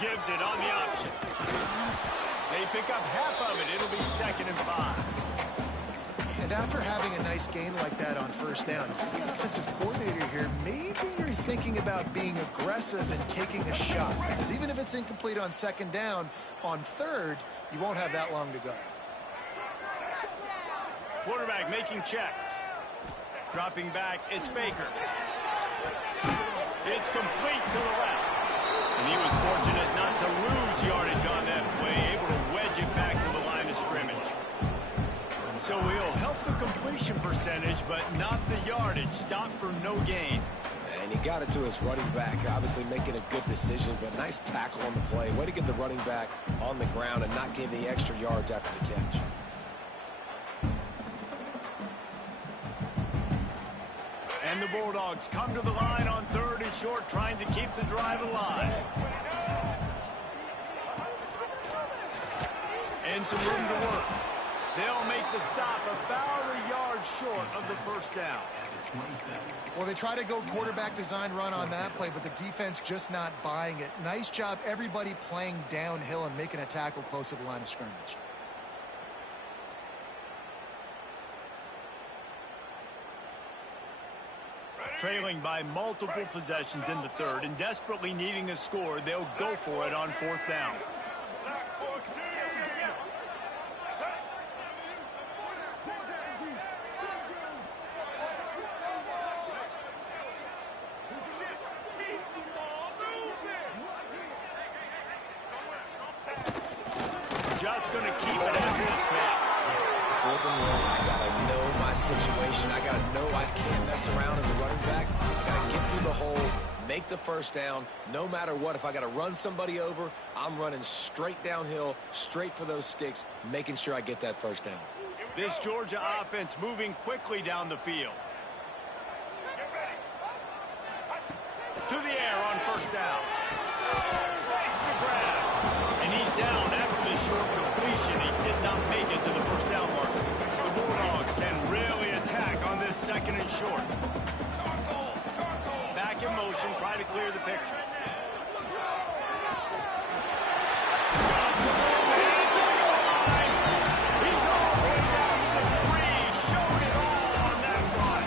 Gives it on the option. They pick up half of it. It'll be 2nd and 5. And after having a nice gain like that on 1st down, if you're the offensive coordinator here, maybe you're thinking about being aggressive and taking a shot. Because even if it's incomplete on 2nd down, on 3rd, you won't have that long to go. Quarterback making checks. Dropping back, it's Baker. It's complete to the left. And he was fortunate not to lose yardage on that play, able to wedge it back to the line of scrimmage. So he'll help the completion percentage, but not the yardage. Stop for no gain. And he got it to his running back, obviously making a good decision, but nice tackle on the play. Way to get the running back on the ground and not give the extra yards after the catch. And the Bulldogs come to the line on 3rd and short, trying to keep the drive alive. And some room to work. They'll make the stop about a yard short of the 1st down. Well, they try to go quarterback design run on that play, but the defense just not buying it. Nice job, everybody playing downhill and making a tackle close to the line of scrimmage. Trailing by multiple possessions in the 3rd and desperately needing a score, they'll go for it on 4th down. Just going to keep it after the snap. 4th and 1, I got to know my situation. I got to know I can't mess around as a running back. I got to get through the hole, make the 1st down. No matter what, if I got to run somebody over, I'm running straight downhill, straight for those sticks, making sure I get that 1st down. This Georgia offense moving quickly down the field. To the air on 1st down. Makes the grab. And he's down after the short completion. He did not make it to the 1st down marker. The Bulldogs can really attack on this 2nd and short. Back in motion, try to clear the picture. Got some room, hands to the goal line. He's all the way down to the 3. Showed it all on that run.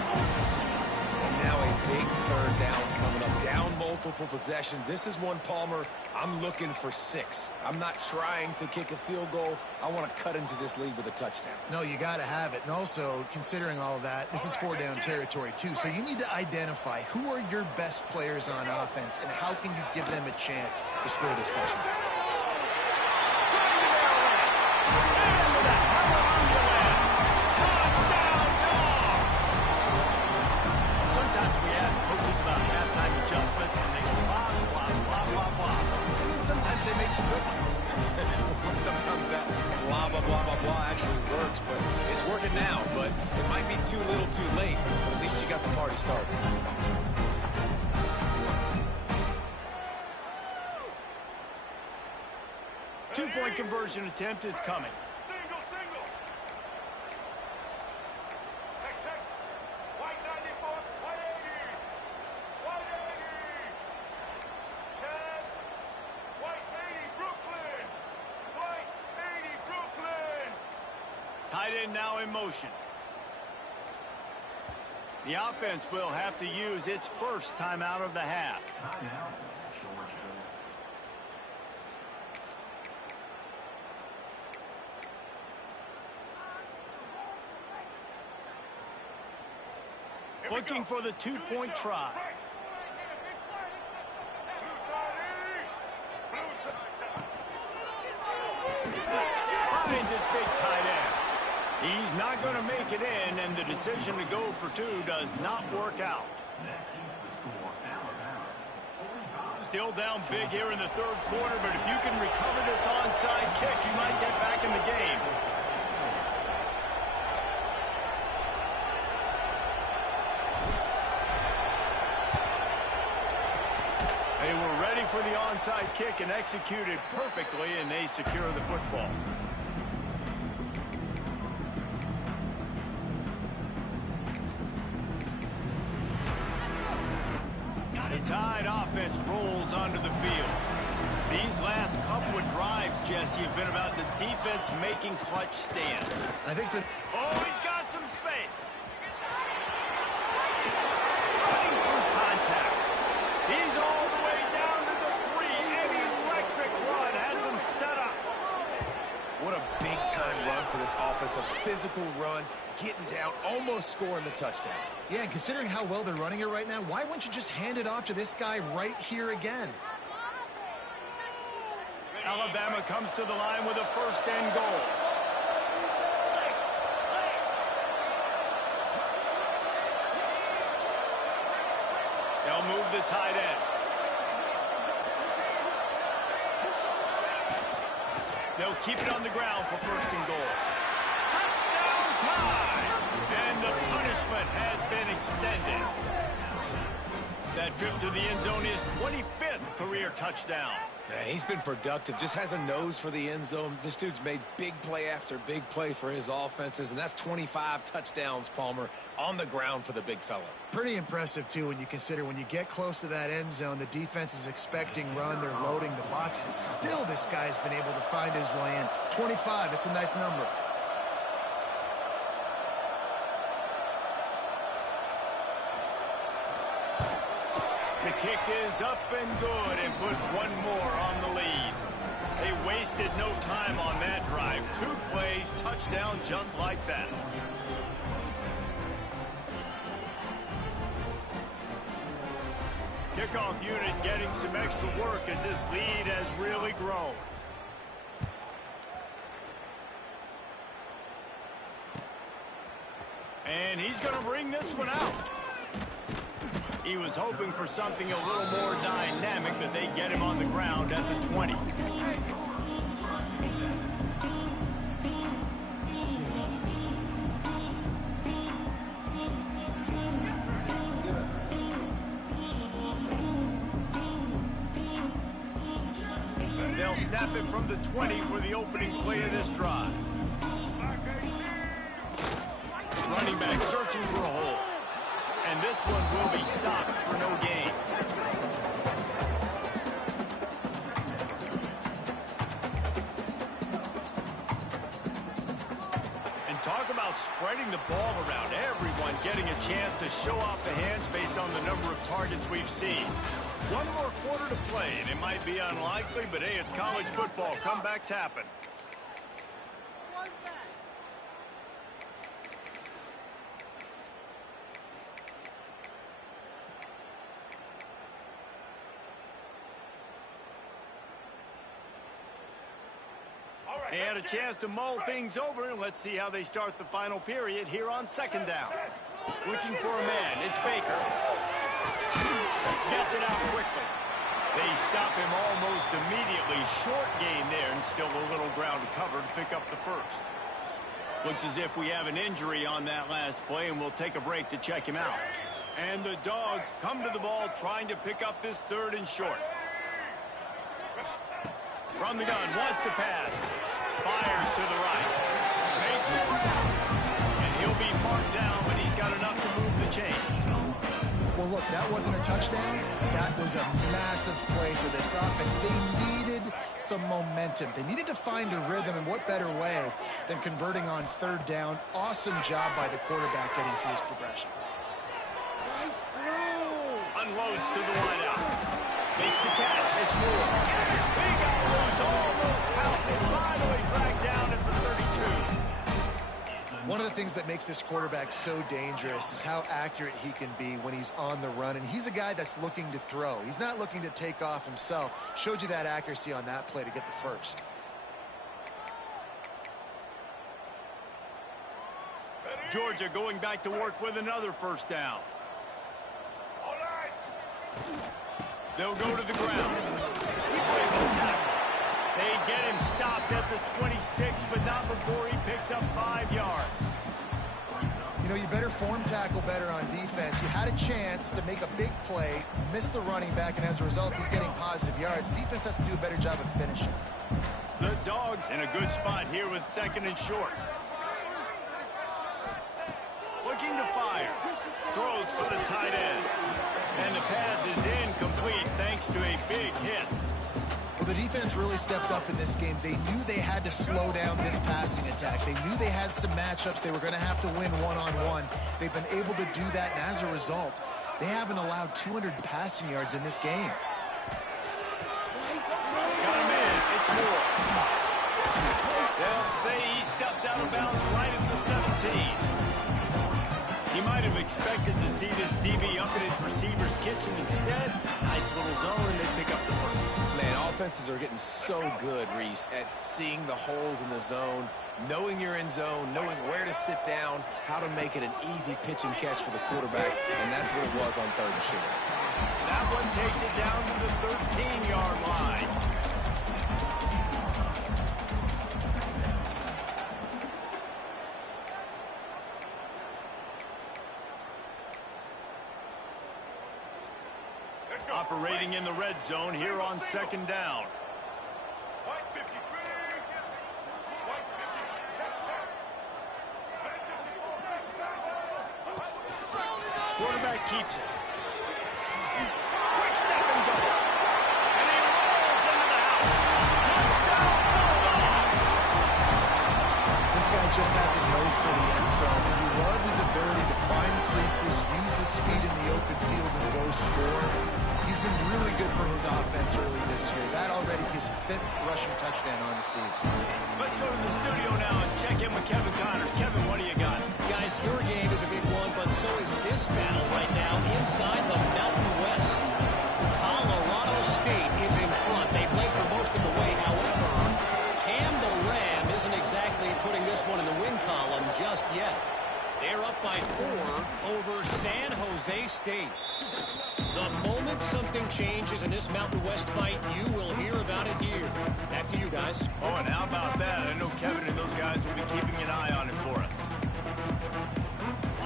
And now a big 3rd down coming up. Down multiple possessions. This is one, Palmer, I'm looking for 6. I'm not trying to kick a field goal. I want to cut into this lead with a touchdown. No, you got to have it. And also, considering all of that, this is 4-down territory, too. So you need to identify who are your best players on offense and how can you give them a chance to score this touchdown. Sometimes we ask coaches about halftime adjustments and they go blah, blah, blah, blah, blah. And then sometimes they make some good ones. Sometimes that blah, blah, blah, blah, blah actually works, but it's working now. But it might be too little too late, but at least you got the party started. Two-point conversion attempt is coming. Tight end now in motion. The offense will have to use its 1st timeout of the half. Looking for the 2-point try. Finds his big tight end. He's not going to make it in, and the decision to go for 2 does not work out. Still down big here in the 3rd quarter, but if you can recover this onside kick, you might get back in the game. for the onside kick and executed perfectly, and they secure the football. The Tide offense rolls onto the field. These last couple of drives, Jesse, have been about the defense making clutch stands. I think for... Oh, he's got some space. Running through contact. He's all the way down to the 3. An electric run has him set up. What a big-time run for this offense. A physical run, getting down, almost scoring the touchdown. Yeah, and considering how well they're running it right now, why wouldn't you just hand it off to this guy right here again? Alabama comes to the line with a first and goal. They'll move the tight end. They'll keep it on the ground for first and goal. Touchdown time! And the punishment has been extended. That trip to the end zone is 25th career touchdown. Man, he's been productive, just has a nose for the end zone. This dude's made big play after big play for his offenses, and that's 25 touchdowns, Palmer, on the ground for the big fella. Pretty impressive, too, when you consider when you get close to that end zone, the defense is expecting run, they're loading the box. Still, this guy's been able to find his way in. 25, it's a nice number. The kick is up and good and put one more on the lead. They wasted no time on that drive. 2 plays, touchdown just like that. Kickoff unit getting some extra work as this lead has really grown. And he's going to bring this one out. He was hoping for something a little more dynamic, but they get him on the ground at the 20. They'll snap it from the 20 for the opening play of this drive. Running back searching for a hole. And this one will be stopped for no gain. And talk about spreading the ball around. Everyone getting a chance to show off the hands based on the number of targets we've seen. One more quarter to play, and it might be unlikely, but hey, it's college football. Comebacks happen. And a chance to mull things over, and let's see how they start the final period here on second down. Looking for a man, it's Baker. Gets it out quickly. They stop him almost immediately. Short gain there, and still a little ground to cover to pick up the first. Looks as if we have an injury on that last play, and we'll take a break to check him out. And the Dogs come to the ball trying to pick up this third and short. From the gun, wants to pass. Fires to the right. Makes the grab. And he'll be marked down, but he's got enough to move the chains. Well, look, that wasn't a touchdown. That was a massive play for this offense. They needed some momentum. They needed to find a rhythm, and what better way than converting on third down. Awesome job by the quarterback getting through his progression. Nice throw. Unloads to the wideout. Makes the catch. It's Moore. He got loose, almost passed it, finally dragged down at the 32. One of the things that makes this quarterback so dangerous is how accurate he can be when he's on the run. And he's a guy that's looking to throw. He's not looking to take off himself. Showed you that accuracy on that play to get the first. Georgia going back to work with another first down. They'll go to the ground. He breaks the tackle. They get him stopped at the 26, but not before he picks up 5 yards. You know, you better form tackle better on defense. You had a chance to make a big play, miss the running back, and as a result, he's getting positive yards. Defense has to do a better job of finishing. The Dogs in a good spot here with 2nd and short. Looking to fire. Throws for the tight end. And the pass is incomplete thanks to a big hit. Well, the defense really stepped up in this game. They knew they had to slow down this passing attack. They knew they had some matchups they were going to have to win one-on-one. They've been able to do that, and as a result, they haven't allowed 200 passing yards in this game. Got him in. It's Moore. They'll say he stepped out of bounds right at the 17. He might have expected to see this DB up in his receiver's kitchen. Instead, nice little zone, and they pick up the first. Man, offenses are getting so good, Reese, at seeing the holes in the zone, knowing you're in zone, knowing where to sit down, how to make it an easy pitch and catch for the quarterback, and that's what it was on 3rd and short. That one takes it down to the 13-yard line. Operating in the red zone here on 2nd down. Quarterback keeps it. Quick step and go. And he rolls into the house. Touchdown, Bulldogs. This guy just has a nose for the end zone, and you love his ability to find creases, use his speed in the open field, and go score. He's been really good for his offense early this year. That already his 5th rushing touchdown on the season. Let's go to the studio now and check in with Kevin Connors. Kevin, what do you got? Guys, your game is a big one, but so is this battle right now inside the Mountain West. Colorado State is in front. They play for most of the way. However, Cam the Ram isn't exactly putting this one in the win column just yet. They're up by 4 over San Jose State. The moment something changes in this Mountain West fight, you will hear about it here. Back to you guys. Oh, and how about that? I know Kevin and those guys will be keeping an eye on it for us.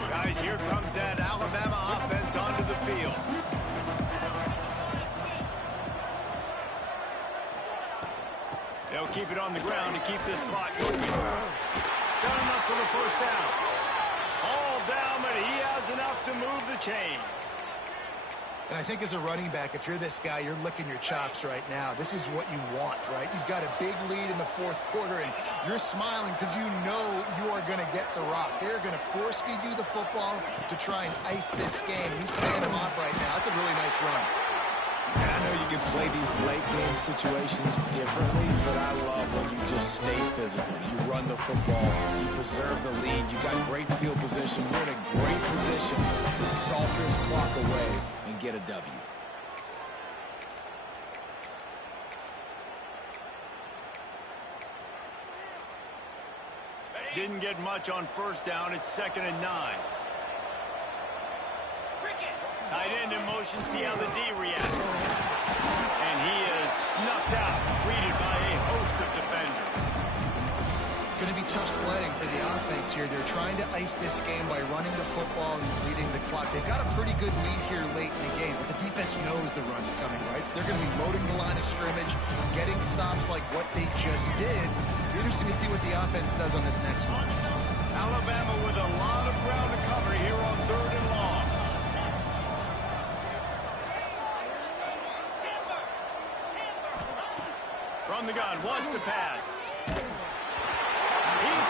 Guys, here comes that Alabama offense onto the field. They'll keep it on the ground to keep this clock moving. Got enough for the 1st down. All down, but he has enough to move the chains. And I think as a running back, if you're this guy, you're licking your chops right now. This is what you want, right? You've got a big lead in the 4th quarter, and you're smiling because you know you are going to get the rock. They're going to force feed you the football to try and ice this game. He's paying them off right now. It's a really nice run. And I know you can play these late game situations differently, but I love when you just stay physical. You run the football, you preserve the lead, you got great field position. You're in a great position to salt this clock away and get a W. Didn't get much on 1st down. It's 2nd and 9. Tight end in motion, see how the D reacts. And he is snuffed out, greeted by a host of defenders. It's going to be tough sledding for the offense here. They're trying to ice this game by running the football and leading the clock. They've got a pretty good lead here late in the game, but the defense knows the run's coming, right? So they're going to be loading the line of scrimmage, getting stops like what they just did. It'll be interesting to see what the offense does on this next one. Alabama with a lot of ground to cover here on 3rd and long. From the gun, wants to pass. He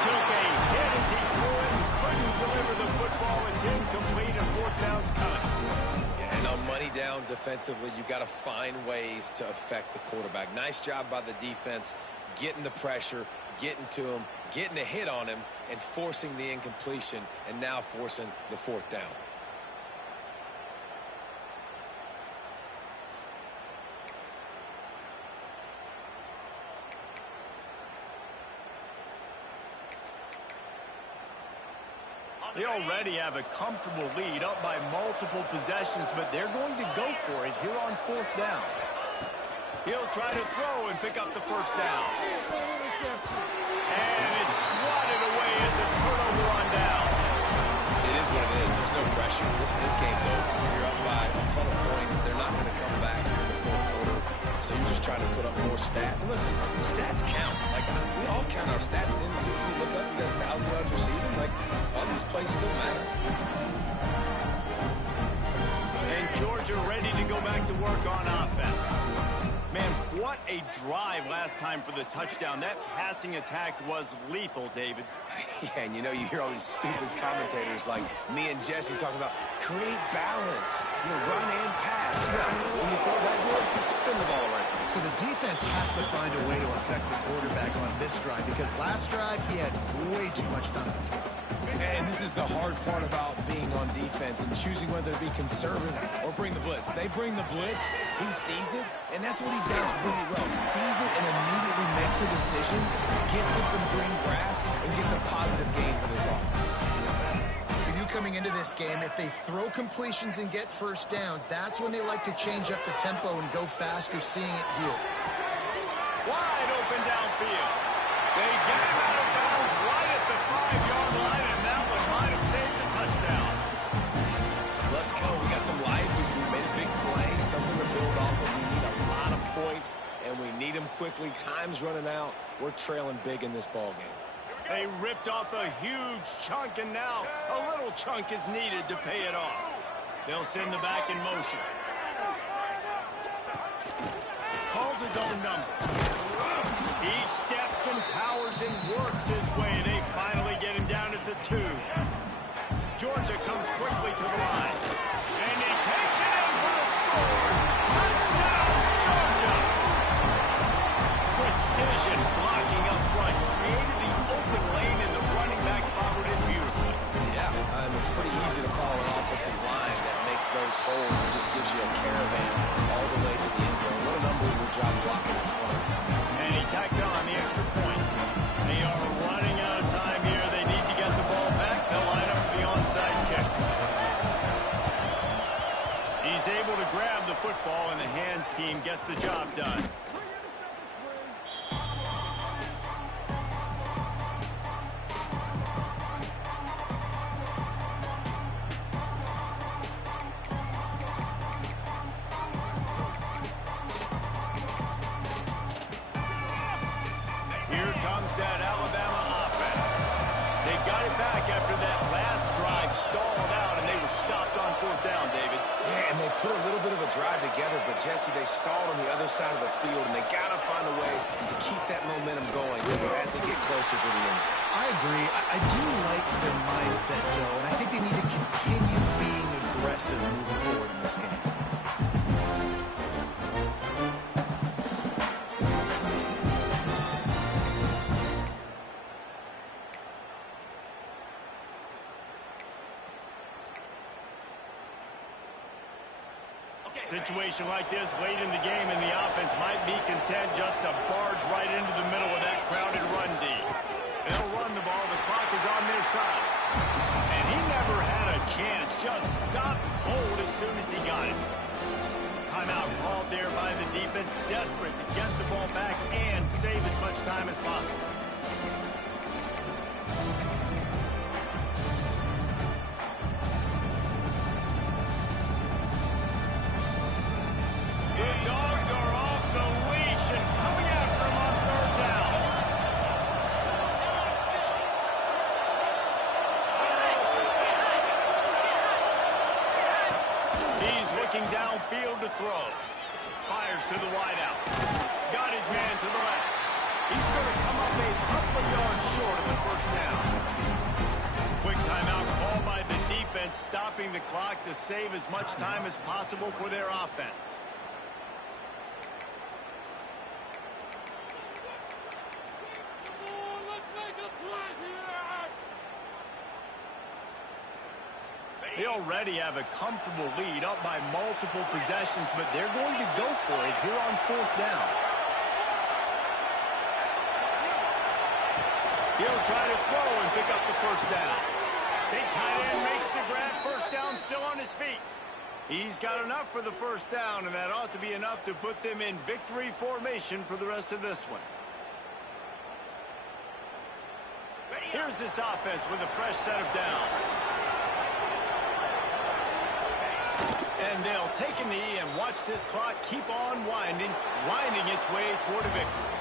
took a hit as he threw it and couldn't deliver the football. It's incomplete and 4th down's coming. Yeah, and on money down defensively, you got to find ways to affect the quarterback. Nice job by the defense, getting the pressure, getting to him, getting a hit on him, and forcing the incompletion, and now forcing the 4th down. They already have a comfortable lead, up by multiple possessions, but they're going to go for it here on 4th down. He'll try to throw and pick up the 1st down. And it's swatted away. It's a turnover on downs. what it is. There's no pressure. This game's over. You're up by a ton of points. They're not going to come back here in the fourth quarter. So you're just trying to put up more stats. And listen, stats count. Like, we all count our stats at the end of the season. We look up and get 1,000 yards receiving. Like, all these plays still matter. And Georgia ready to go back to work on offense. Man, what a drive last time for the touchdown. That passing attack was lethal, David. Yeah, and you know, you hear all these stupid commentators like me and Jesse talking about create balance, run and pass. When you throw that good, spin the ball around. So the defense has to find a way to affect the quarterback on this drive because last drive he had way too much time. And this is the hard part about being on defense and choosing whether to be conservative or bring the blitz. They bring the blitz, he sees it, and that's what he does really well. Sees it and immediately makes a decision, gets to some green grass, and gets a positive gain for this offense. We knew coming into this game, if they throw completions and get first downs, that's when they like to change up the tempo and go faster, seeing it here. Wide open downfield. They get him out of bounds right at the 5-yard line, and that one might have saved the touchdown. Let's go. We got some life. We made a big play, something to build off of. We need a lot of points, and we need them quickly. Time's running out. We're trailing big in this ball game. They ripped off a huge chunk, and now a little chunk is needed to pay it off. They'll send the back in motion. Calls his own number. He steps and powers and works his way. They finally get him down at the 2. Georgia comes quickly to the line. And he takes it in for the score. Touchdown, Georgia! Precision blocking up front. Created the open lane, and the running back followed it beautifully. Yeah, it's pretty easy to follow an offensive line that makes those holes and just gives you a caravan all the way to the end zone. What an unbelievable job blocking in front. And he tacks on the extra point. They are running out of time here. They need to get the ball back. They'll line up for the onside kick. He's able to grab the football, and the hands team gets the job done. Here comes that Alabama offense. They got it back after that last drive stalled out, and they were stopped on 4th down, David. Yeah, and they put a little bit of a drive together, but, Jesse, they stalled on the other side of the field, and they got to find a way to keep that momentum going as they get closer to the end zone. I agree. I do like their mindset, though, and I think they need to continue being aggressive moving forward in this game. Situation like this late in the game, and the offense might be content just to barge right into the middle of that crowded run D. They'll run the ball. The clock is on their side. And he never had a chance. Just stopped cold as soon as he got it. Timeout called there by the defense, desperate to get the ball back and save as much time as possible. The Dogs are off the leash and coming after him on 3rd down. He's looking downfield to throw. Fires to the wideout. Got his man to the left. He's going to come up a couple of yards short of the 1st down. Quick timeout called by the defense, stopping the clock to save as much time as possible for their offense. They already have a comfortable lead, up by multiple possessions, but they're going to go for it here on 4th down. He'll try to throw and pick up the 1st down. Big tight end makes the grab. 1st down, still on his feet. He's got enough for the 1st down, and that ought to be enough to put them in victory formation for the rest of this one. Here's this offense with a fresh set of downs. And they'll take a knee and watch this clock keep on winding its way toward a victory.